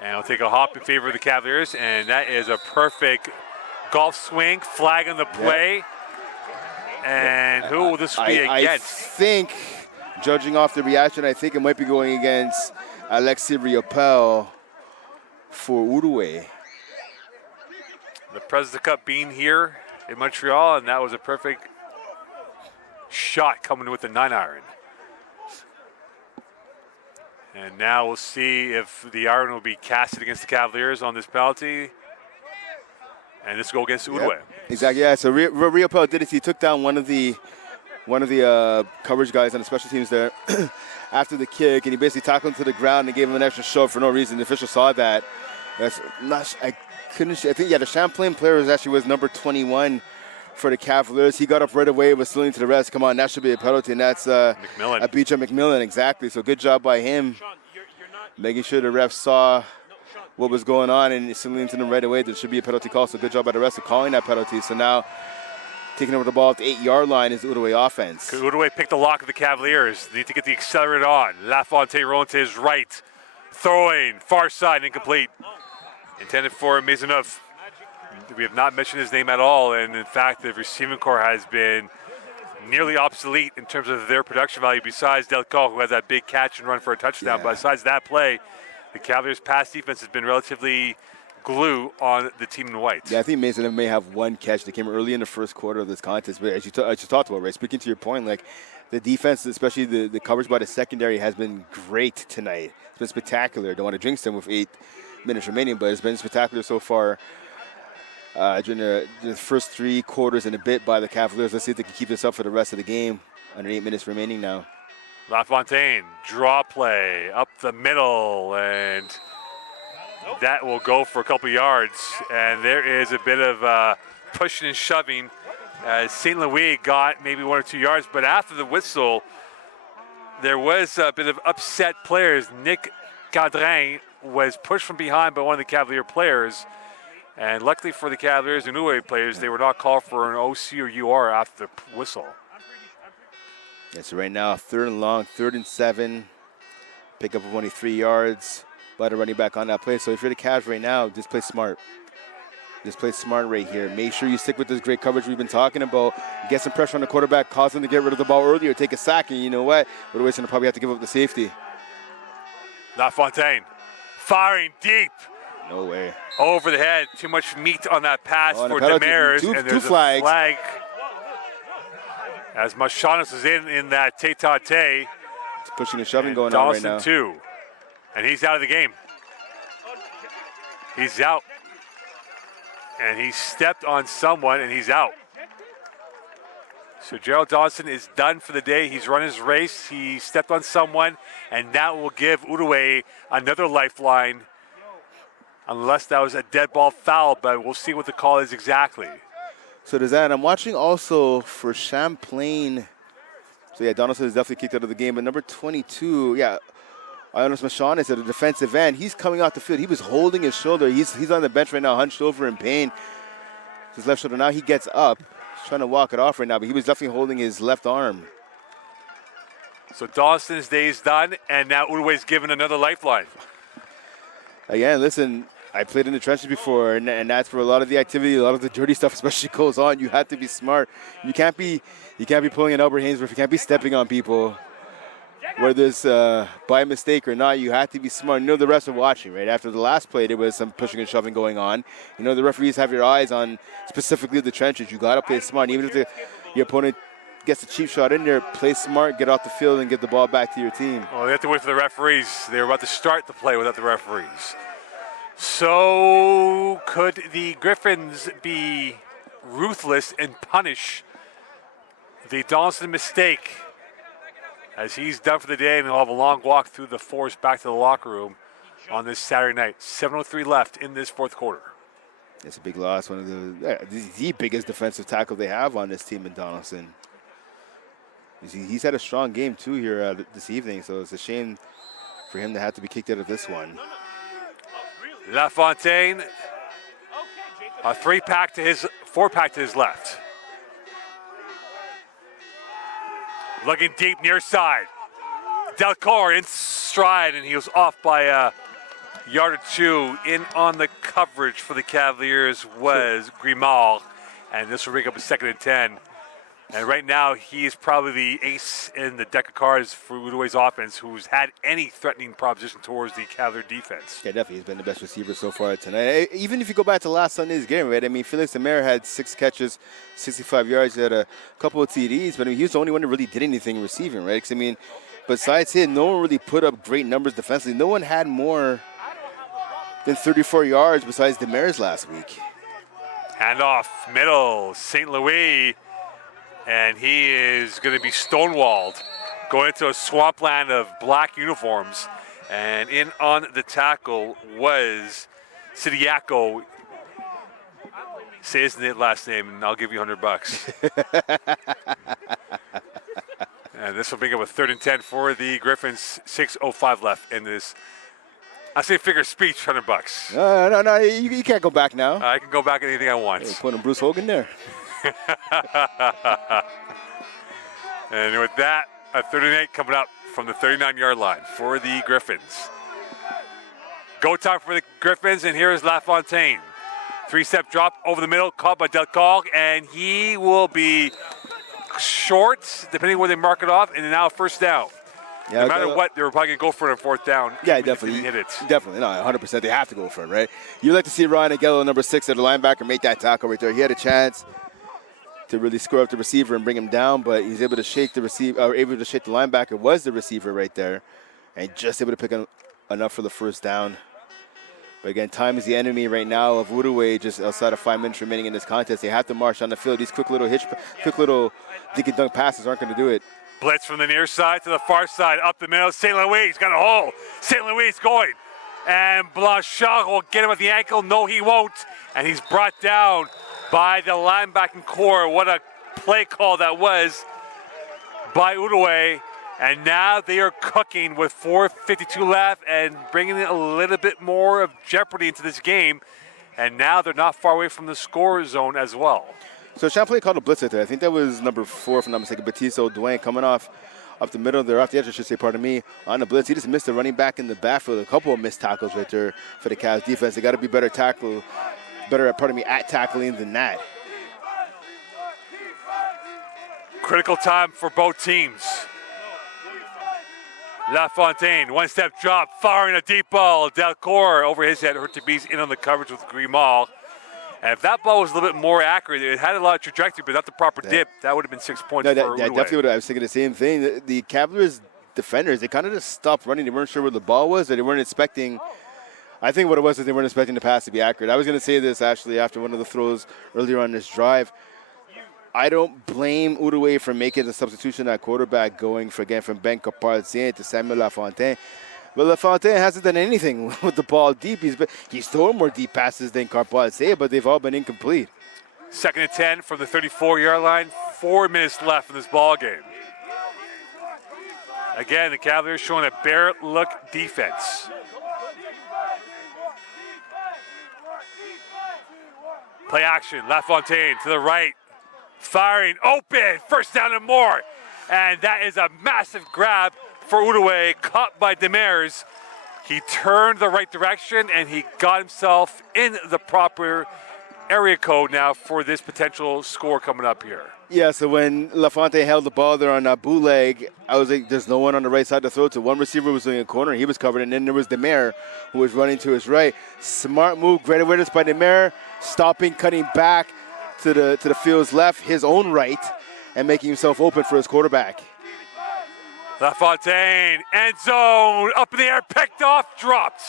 And it'll take a hop in favor of the Cavaliers, and that is a perfect golf swing, flag on the play. Yep. And who will this be against? I think, judging off the reaction, I think it might be going against Alexis Riopel for Outaouais. The President's Cup being here in Montreal, and that was a perfect shot coming with the 9-iron. And now we'll see if the iron will be casted against the Cavaliers on this penalty. And this will go against Outaouais. Yep. Exactly, yeah. So Riopel did it. He took down one of the coverage guys on the special teams there after the kick, and he basically tackled him to the ground and gave him an extra shove for no reason. The official saw that. I think the Champlain player was number 21 for the Cavaliers. He got up right away, was slinging to the rest. Come on, that should be a penalty, and that's McMillan. Abijah McMillan, exactly. So good job by him, making sure the refs saw what was going on and slinging to them right away. There should be a penalty call, so good job by the refs of calling that penalty. So now taking over the ball at the 8-yard line is the Outaouais offense. Outaouais picked the lock of the Cavaliers. They need to get the accelerator on. Lafontaine rolling to his right. Throwing, far side, incomplete. Intended for Maisonneuve. We have not mentioned his name at all, and in fact, the receiving corps has been nearly obsolete in terms of their production value, besides Delcor, who has that big catch and run for a touchdown. Yeah. Besides that play, the Cavaliers' pass defense has been relatively glue on the team in white. Yeah, I think Maisonneuve may have one catch that came early in the first quarter of this contest, but as you talked about, right, speaking to your point, like the defense, especially the coverage by the secondary, has been great tonight. It's been spectacular. Don't want to jinx them with 8 minutes remaining, but it's been spectacular so far during the first 3 quarters and a bit by the Cavaliers. Let's see if they can keep this up for the rest of the game. Under 8 minutes remaining now. LaFontaine, draw play up the middle, and that will go for a couple yards. And there is a bit of pushing and shoving as St. Louis got maybe 1 or 2 yards. But after the whistle, there was a bit of upset players. Nick Cadrin was pushed from behind by one of the Cavalier players. And luckily for the Cavaliers and Outaouais players, they were not called for an OC or UR after the whistle. Yeah, so right now, 3rd and long, 3rd and 7. Pick up of only 3 yards. But a running back on that play. So if you're the Cavs right now, just play smart. Just play smart right here. Make sure you stick with this great coverage we've been talking about. Get some pressure on the quarterback, cause him to get rid of the ball earlier, take a sack, and you know what? Outaouais going to probably have to give up the safety. LaFontaine firing deep. No way. Over the head. Too much meat on that pass for Demers. And there's a flag. As Machanis is in that tete-a-tete. It's pushing and shoving going on right now. Too. And he's out of the game. He's out. And he stepped on someone, and he's out. So Gerald Dawson is done for the day. He's run his race. He stepped on someone, and that will give Outaouais another lifeline, unless that was a dead ball foul, but we'll see what the call is exactly. So does that. I'm watching also for Champlain. So yeah, Donaldson is definitely kicked out of the game. But number 22, yeah, Ionis Machanis at a defensive end. He's coming off the field. He was holding his shoulder. He's on the bench right now, hunched over in pain. His left shoulder. Now he gets up. He's trying to walk it off right now, but he was definitely holding his left arm. So Dawson's day is done, and now Outaouais given another lifeline. Again, listen, I played in the trenches before, and that's where a lot of the activity, a lot of the dirty stuff especially goes on. You have to be smart. You can't be pulling an Albert Hainsworth. You can't be stepping on people, whether it's by mistake or not. You have to be smart. You know the refs are watching, right? After the last play, there was some pushing and shoving going on. You know the referees have your eyes on specifically the trenches. You got to play smart. Even if your opponent gets a cheap shot in there, play smart, get off the field, and get the ball back to your team. Well, they have to wait for the referees. They're about to start the play without the referees. So could the Griffins be ruthless and punish the Dawson mistake, as he's done for the day, and he'll have a long walk through the forest back to the locker room on this Saturday night. 7:03 left in this fourth quarter. It's a big loss. One of the biggest defensive tackle they have on this team in Donaldson. He's had a strong game too here this evening, so it's a shame for him to have to be kicked out of this one. LaFontaine, a 4-pack to his left. Looking deep near side. Delcor in stride, and he was off by a yard or two. In on the coverage for the Cavaliers was Grimald, and this will bring up a 2nd and 10. And right now, he is probably the ace in the deck of cards for Outaouais' offense, who's had any threatening proposition towards the Cavalier defense. Yeah, definitely. He's been the best receiver so far tonight. Even if you go back to last Sunday's game, right? I mean, Felix Demers had 6 catches, 65 yards. He had a couple of TDs, but I mean, he was the only one who really did anything receiving, right? Because, I mean, besides him, no one really put up great numbers defensively. No one had more than 34 yards besides Demers last week. Handoff, middle, St. Louis. And he is going to be stonewalled, going into a swampland of black uniforms. And in on the tackle was Sidiako. Say his last name, and I'll give you $100. And this will bring up a 3rd and 10 for the Griffins. 6:05 left in this. I say figure speech, $100. No, you can't go back now. I can go back at anything I want. Hey, putting Bruce Hogan there. And with that, a 3rd and 8 coming up from the 39-yard line for the Griffins. Go time for the Griffins, and here is LaFontaine. 3-step drop over the middle, caught by Delcor, and he will be short, depending where they mark it off, and now 1st down. Yeah, no matter what, they were probably going to go for it on 4th down. Yeah, definitely. Hit it. Definitely. No, 100%. They have to go for it, right? You like to see Ryan Aguelo, number 6, at the linebacker, make that tackle right there. He had a chance to really score up the receiver and bring him down, but he's able to shake the receiver, or able to shake the linebacker, was the receiver right there, and just able to pick enough for the 1st down. But again, time is the enemy right now of Outaouais. Just outside of 5 minutes remaining in this contest, they have to march on the field. These quick little dink and dunk passes aren't going to do it. Blitz from the near side to the far side, up the middle. St. Louis got a hole. St. Louis going. And Blanchard will get him at the ankle. No, he won't. And he's brought down by the linebacking core. What a play call that was by Outaouais. And now they are cooking with 4:52 left and bringing a little bit more of jeopardy into this game. And now they're not far away from the score zone as well. So Champlain called a blitz right there. I think that was number 4, if I'm not mistaken, Batista Dwayne coming off the middle there, off the edge, I should say, pardon me, on the blitz. He just missed the running back in the backfield. A couple of missed tackles right there for the Cavs defense. They got to be better at tackling than that. Critical time for both teams. LaFontaine, one-step drop, firing a deep ball. Delcourt over his head. Hurtubise in on the coverage with Grimal. And if that ball was a little bit more accurate, it had a lot of trajectory, but not the proper dip, that would have been 6 points for Outaouais. Definitely would. I was thinking the same thing. The Cavaliers defenders, they kind of just stopped running. They weren't sure where the ball was, or they weren't expecting. I think what it was is they weren't expecting the pass to be accurate. I was going to say this, actually, after one of the throws earlier on this drive. I don't blame Outaouais for making the substitution at quarterback, going from Ben Carpentier to Samuel Lafontaine. But Lafontaine hasn't done anything with the ball deep. He's thrown more deep passes than Carpentier, but they've all been incomplete. 2nd and 10 from the 34-yard line. 4 minutes left in this ball game. Again, the Cavaliers showing a bare look defense. Play action. Lafontaine to the right. Firing open, 1st down and more. And that is a massive grab for Outaouais, caught by Demers. He turned the right direction and he got himself in the proper area code now for this potential score coming up here. Yeah, so when LaFontaine held the ball there on that bootleg, I was like, there's no one on the right side to throw to. One receiver was doing a corner, he was covered, and then there was Demers who was running to his right. Smart move, great awareness by Demers, stopping, cutting back to the field's left, his own right, and making himself open for his quarterback. LaFontaine, end zone, up in the air, picked off, dropped.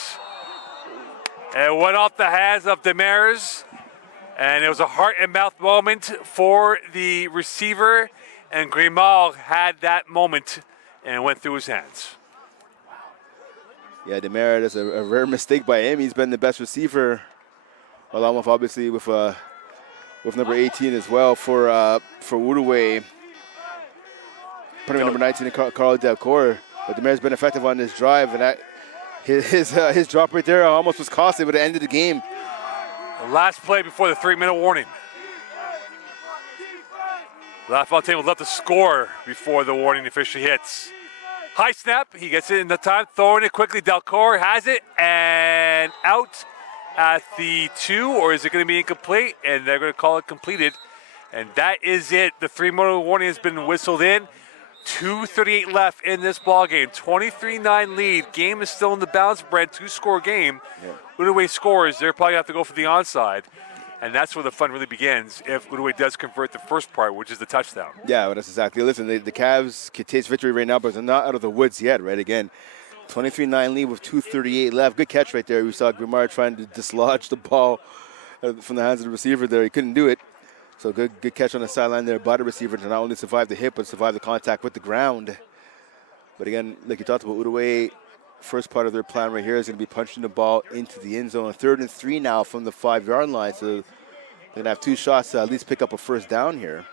And went off the hands of Demers. And it was a heart and mouth moment for the receiver. And Grimal had that moment and went through his hands. Yeah, Demers, that's a rare mistake by him. He's been the best receiver, along with obviously with number 18 as well for Outaouais. Putting number 19 in Carl Delcourt. But Demer's been effective on this drive, and that his drop right there almost was costly, but it ended the game. The last play before the 3-minute warning. LaFontaine would love to score before the warning officially hits. High snap, he gets it in the time, throwing it quickly. Delcourt has it, and out at the 2, or is it going to be incomplete? And they're going to call it completed. And that is it. The 3-minute warning has been whistled in. 2:38 left in this ball game. 23-9 lead. Game is still in the balance, Brent. 2-score game. Yeah. Outaouais scores. They're probably going to have to go for the onside. And that's where the fun really begins if Outaouais does convert the first part, which is the touchdown. Yeah, well, that's exactly. Listen, the Cavs could taste victory right now, but they're not out of the woods yet, right? Again, 23-9 lead with 2:38 left. Good catch right there. We saw Grimard trying to dislodge the ball from the hands of the receiver there. He couldn't do it. So good catch on the sideline there by the receiver to not only survive the hit, but survive the contact with the ground. But again, like you talked about, Outaouais, first part of their plan right here is going to be punching the ball into the end zone. 3rd and 3 now from the 5-yard line. So they're going to have 2 shots to at least pick up a first down here.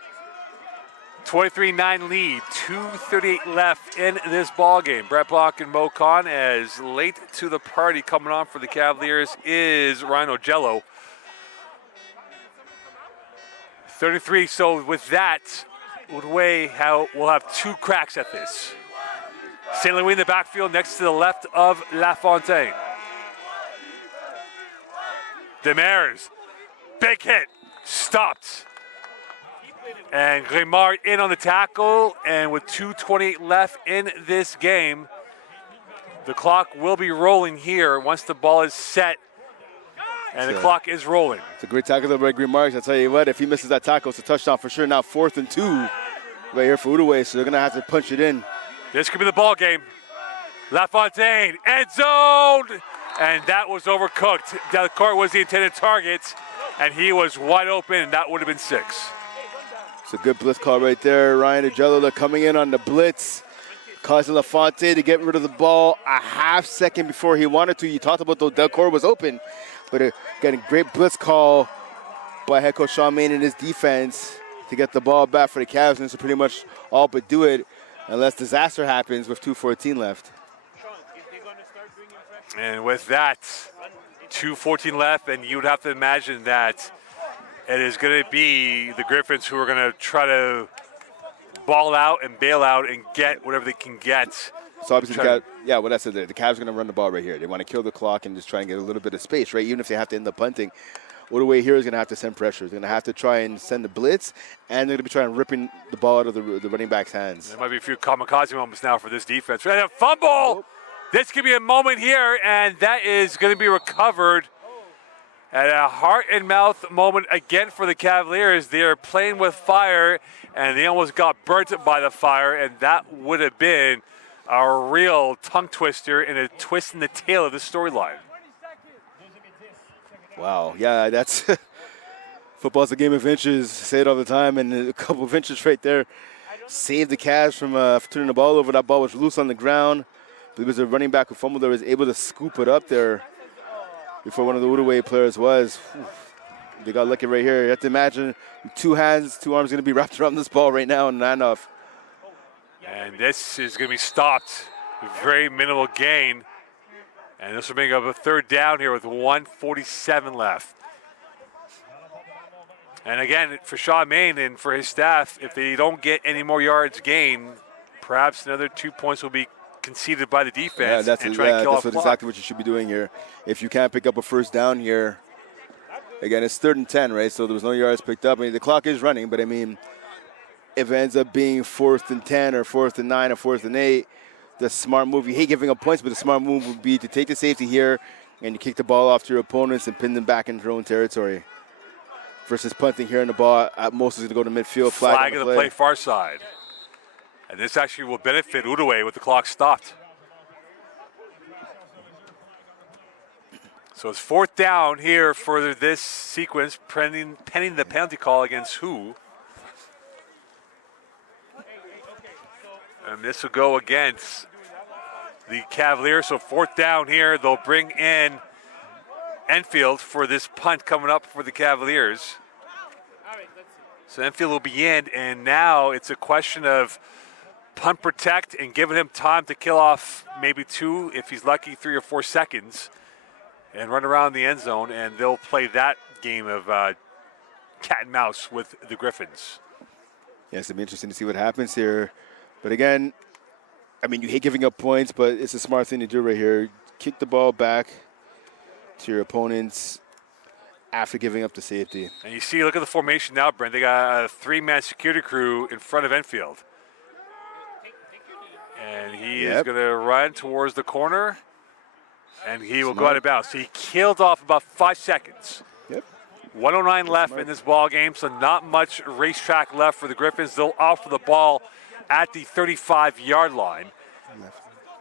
23-9 lead, 2:38 left in this ball game. Brett Block and Mo Khan, as late to the party coming on for the Cavaliers is Ryan Ogello. 33, so with that, Outaouais will have 2 cracks at this. St. Louis in the backfield next to the left of LaFontaine. Demers, big hit, stopped. And Grimard in on the tackle, and with 2:28 left in this game, the clock will be rolling here once the ball is set. And the clock is rolling. It's a great tackle by Grimard. I'll tell you what, if he misses that tackle, it's a touchdown for sure. Now 4th and 2 right here for Outaouais, so they're going to have to punch it in. This could be the ball game. LaFontaine, end zone, and that was overcooked. Delacourt was the intended target, and he was wide open, and that would have been 6. It's a good blitz call right there. Ryan Agello coming in on the blitz, causing LaFontaine to get rid of the ball a half second before he wanted to. You talked about the Delacourt was open, but getting great blitz call by head coach Champlain and his defense to get the ball back for the Cavs, and to pretty much all but do it unless disaster happens with 2:14 left. And with that, 2:14 left, and you would have to imagine that it is going to be the Griffins who are going to try to ball out and bail out and get whatever they can get. So obviously, what I said there, the Cavs are going to run the ball right here. They want to kill the clock and just try and get a little bit of space, right? Even if they have to end up punting. Outaouais here is going to have to send pressure. They're going to have to try and send the blitz, and they're going to be trying ripping the ball out of the running back's hands. There might be a few kamikaze moments now for this defense. Right, a fumble! Oh. This could be a moment here, and that is going to be recovered. And a heart and mouth moment again for the Cavaliers. They are playing with fire, and they almost got burnt by the fire, and that would have been a real tongue twister and a twist in the tail of this storyline. Wow, yeah, that's football's a game of inches. Say it all the time, and a couple of inches right there saved the Cavs from turning the ball over. That ball was loose on the ground. It was a running back who fumbled that was able to scoop it up there before one of the Outaouais players was. They got lucky right here. You have to imagine 2 hands, 2 arms going to be wrapped around this ball right now and handoff. And this is going to be stopped. Very minimal gain. And this will bring up a 3rd down here with 1:47 left. And again, for Champlain and for his staff, if they don't get any more yards gained, perhaps another 2 points will be conceded by the defense. That's exactly what you should be doing here. If you can't pick up a 1st down here, again, it's 3rd and 10, right? So there was no yards picked up. I mean, the clock is running, but I mean, if it ends up being 4th and 10 or 4th and 9 or 4th and 8, the smart move, you hate giving up points, but the smart move would be to take the safety here and you kick the ball off to your opponents and pin them back into their own territory. Versus punting here in the ball, at most is going to go to midfield. Flag of the play far side. And this actually will benefit Outaouais with the clock stopped. So it's 4th down here for this sequence, pending the penalty call against who? And this will go against the Cavaliers. So 4th down here. They'll bring in Enfield for this punt coming up for the Cavaliers. So Enfield will be in, and now it's a question of punt protect and giving him time to kill off maybe 2, if he's lucky, 3 or 4 seconds, and run around the end zone, and they'll play that game of cat and mouse with the Griffins. Yes, it'll be interesting to see what happens here. But again, I mean, you hate giving up points, but it's a smart thing to do right here. Kick the ball back to your opponents after giving up the safety. And you see, look at the formation now, Brent. They got a 3-man security crew in front of Enfield. And he is going to run towards the corner, and he will go out of bounds. So he killed off about 5 seconds. 109 left in this ball game, so not much racetrack left for the Griffins. They'll offer the ball at the 35-yard line.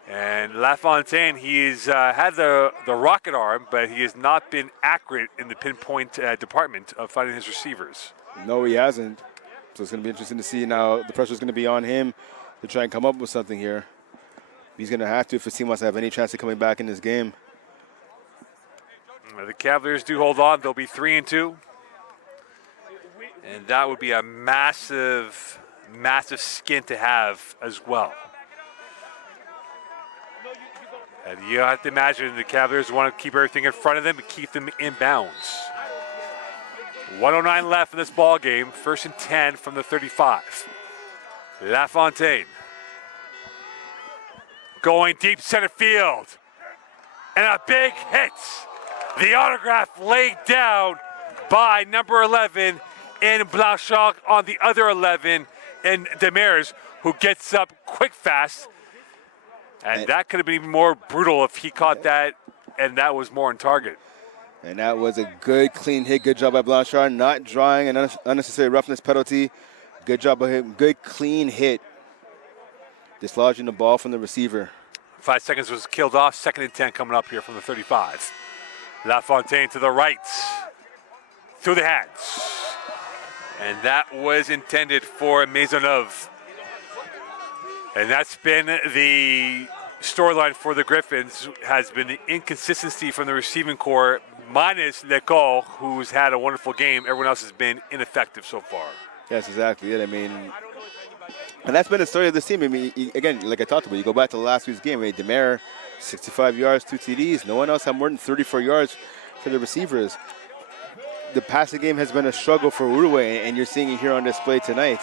And LaFontaine, he's had the rocket arm, but he has not been accurate in the pinpoint department of finding his receivers. No, he hasn't. So it's going to be interesting to see now. The pressure's going to be on him to try and come up with something here. He's going to have to if his team wants to have any chance of coming back in this game. The Cavaliers do hold on. They'll be 3-2. And that would be a massive skin to have as well. And you have to imagine the Cavaliers want to keep everything in front of them and keep them in bounds. 109 left in this ball game. 1st and 10 from the 35. LaFontaine going deep center field. And a big hit. The autograph laid down by number 11 in Blanchard on the other 11 in Demers, who gets up quick fast. And that could have been even more brutal if he caught that, and that was more on target. And that was a good, clean hit. Good job by Blanchard, not drawing an unnecessary roughness penalty. Good job by him. Good, clean hit. Dislodging the ball from the receiver. 5 seconds was killed off. 2nd and 10 coming up here from the 35. LaFontaine to the right. Through the hands. And that was intended for Maisonneuve. And that's been the storyline for the Griffins, has been the inconsistency from the receiving core, minus Lecole, who's had a wonderful game. Everyone else has been ineffective so far. That's exactly it. I mean, and that's been the story of this team. I mean, again, like I talked about, you go back to last week's game. I mean, Demare, 65 yards, 2 TDs. No one else had more than 34 yards for the receivers. The passing game has been a struggle for Outaouais, and you're seeing it here on display tonight.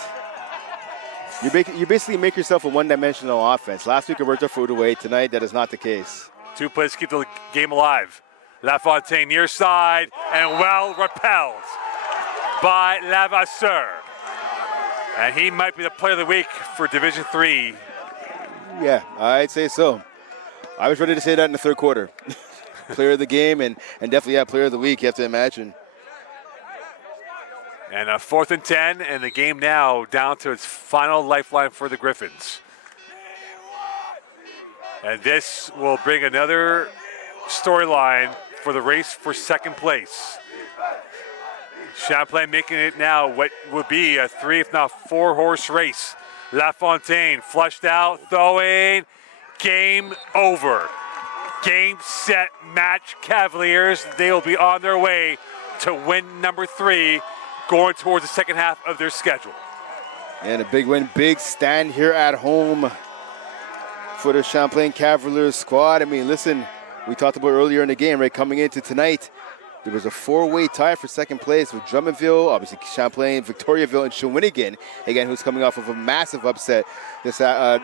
You basically make yourself a one-dimensional offense. Last week it worked out for Outaouais. Tonight, that is not the case. 2 plays to keep the game alive. LaFontaine near side and well repelled by Lavasseur. And he might be the player of the week for Division III. Yeah, I'd say so. I was ready to say that in the third quarter. Player of the game and definitely, player of the week, you have to imagine. And a 4th and 10, and the game now down to its final lifeline for the Griffins. And this will bring another storyline for the race for 2nd place. Champlain making it now what would be a 3, if not 4-horse race. LaFontaine flushed out, throwing, game over. Game, set, match, Cavaliers. They will be on their way to win number 3, going towards the second half of their schedule. And a big win, big stand here at home for the Champlain Cavaliers squad. I mean, listen, we talked about earlier in the game, right, coming into tonight, there was a 4-way tie for 2nd place with Drummondville, obviously Champlain, Victoriaville, and Shawinigan, again, who's coming off of a massive upset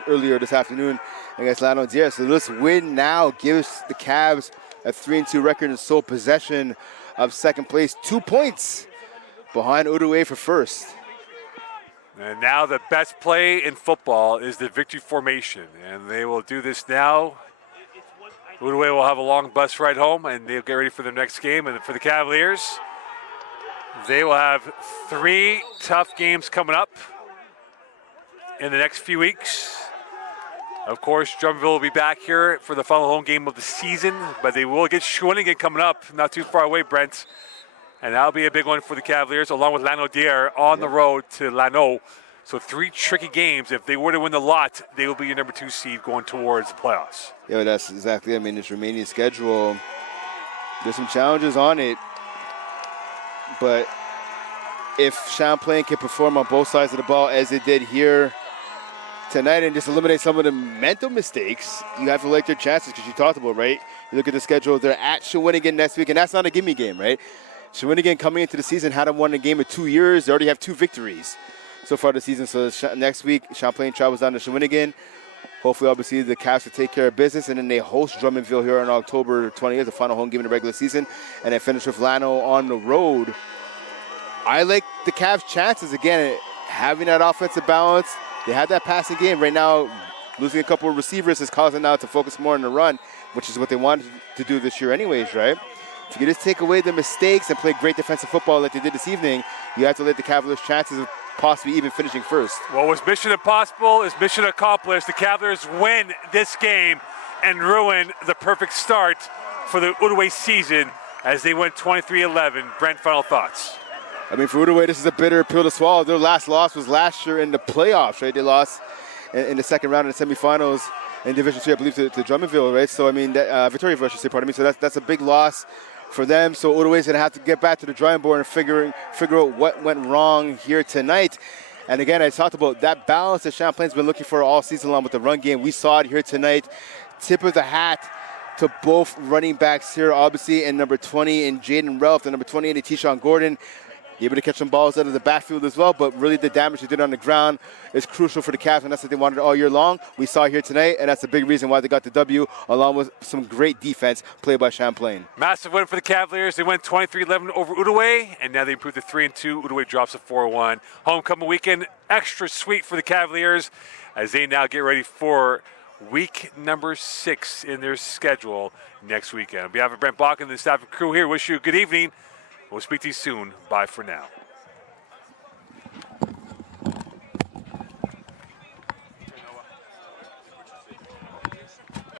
earlier this afternoon against Lanaudière. So this win now gives the Cavs a 3-2 record and sole possession of 2nd place, 2 points behind Outaouais for 1st. And now the best play in football is the victory formation, and they will do this now. Outaouais will have a long bus ride home, and they'll get ready for their next game. And for the Cavaliers, they will have 3 tough games coming up in the next few weeks. Of course, Drummondville will be back here for the final home game of the season, but they will get Shawinigan coming up, not too far away, Brent. And that'll be a big one for the Cavaliers, along with Lanaudière on the road to Lanao. So 3 tricky games. If they were to win the lot, they will be your number 2 seed going towards the playoffs. Yeah, that's exactly. I mean, this remaining schedule, there's some challenges on it. But if Champlain can perform on both sides of the ball as it did here tonight and just eliminate some of the mental mistakes, you have to like their chances, because you talked about, right? You look at the schedule, they're at Shawinigan next week, and that's not a gimme game, right? Shawinigan coming into the season hadn't won a game in 2 years. They already have 2 victories so far this season. So next week, Champlain travels down to Shawinigan. Hopefully, obviously, the Cavs will take care of business, and then they host Drummondville here on October 20th, the final home game in the regular season, and then finish with Lano on the road. I like the Cavs' chances, again, having that offensive balance. They have that passing game. Right now, losing a couple of receivers is causing now to focus more on the run, which is what they wanted to do this year anyways, right? If you can just take away the mistakes and play great defensive football like they did this evening, you have to let the Cavaliers' chances of possibly even finishing first. What was mission impossible is mission accomplished. The Cavaliers win this game and ruin the perfect start for the Outaouais season as they win 23-11. Brent, final thoughts. I mean, for Outaouais, this is a bitter pill to swallow. Their last loss was last year in the playoffs, right? They lost in the second round in the semifinals in Division 3, I believe, to Drummondville, right? So, I mean, Victoriaville, I should say, pardon me. So that's a big loss for them. So Outaouais going to have to get back to the drawing board and figure out what went wrong here tonight. And again, I talked about that balance that Champlain's been looking for all season long with the run game. We saw it here tonight. Tip of the hat to both running backs here, obviously, and number 20 in Jaden Relf, and number 28 in Tishawn Gordon. Able to catch some balls out of the backfield as well, but really the damage they did on the ground is crucial for the Cavs, and that's what they wanted all year long. We saw here tonight, and that's a big reason why they got the W, along with some great defense played by Champlain. Massive win for the Cavaliers. They went 23-11 over Outaouais, and now they improved to 3-2. Outaouais drops to 4-1. Homecoming weekend, extra sweet for the Cavaliers as they now get ready for week number 6 in their schedule next weekend. On behalf of Brent Bach and the staff and crew here, wish you a good evening. We'll speak to you soon. Bye for now.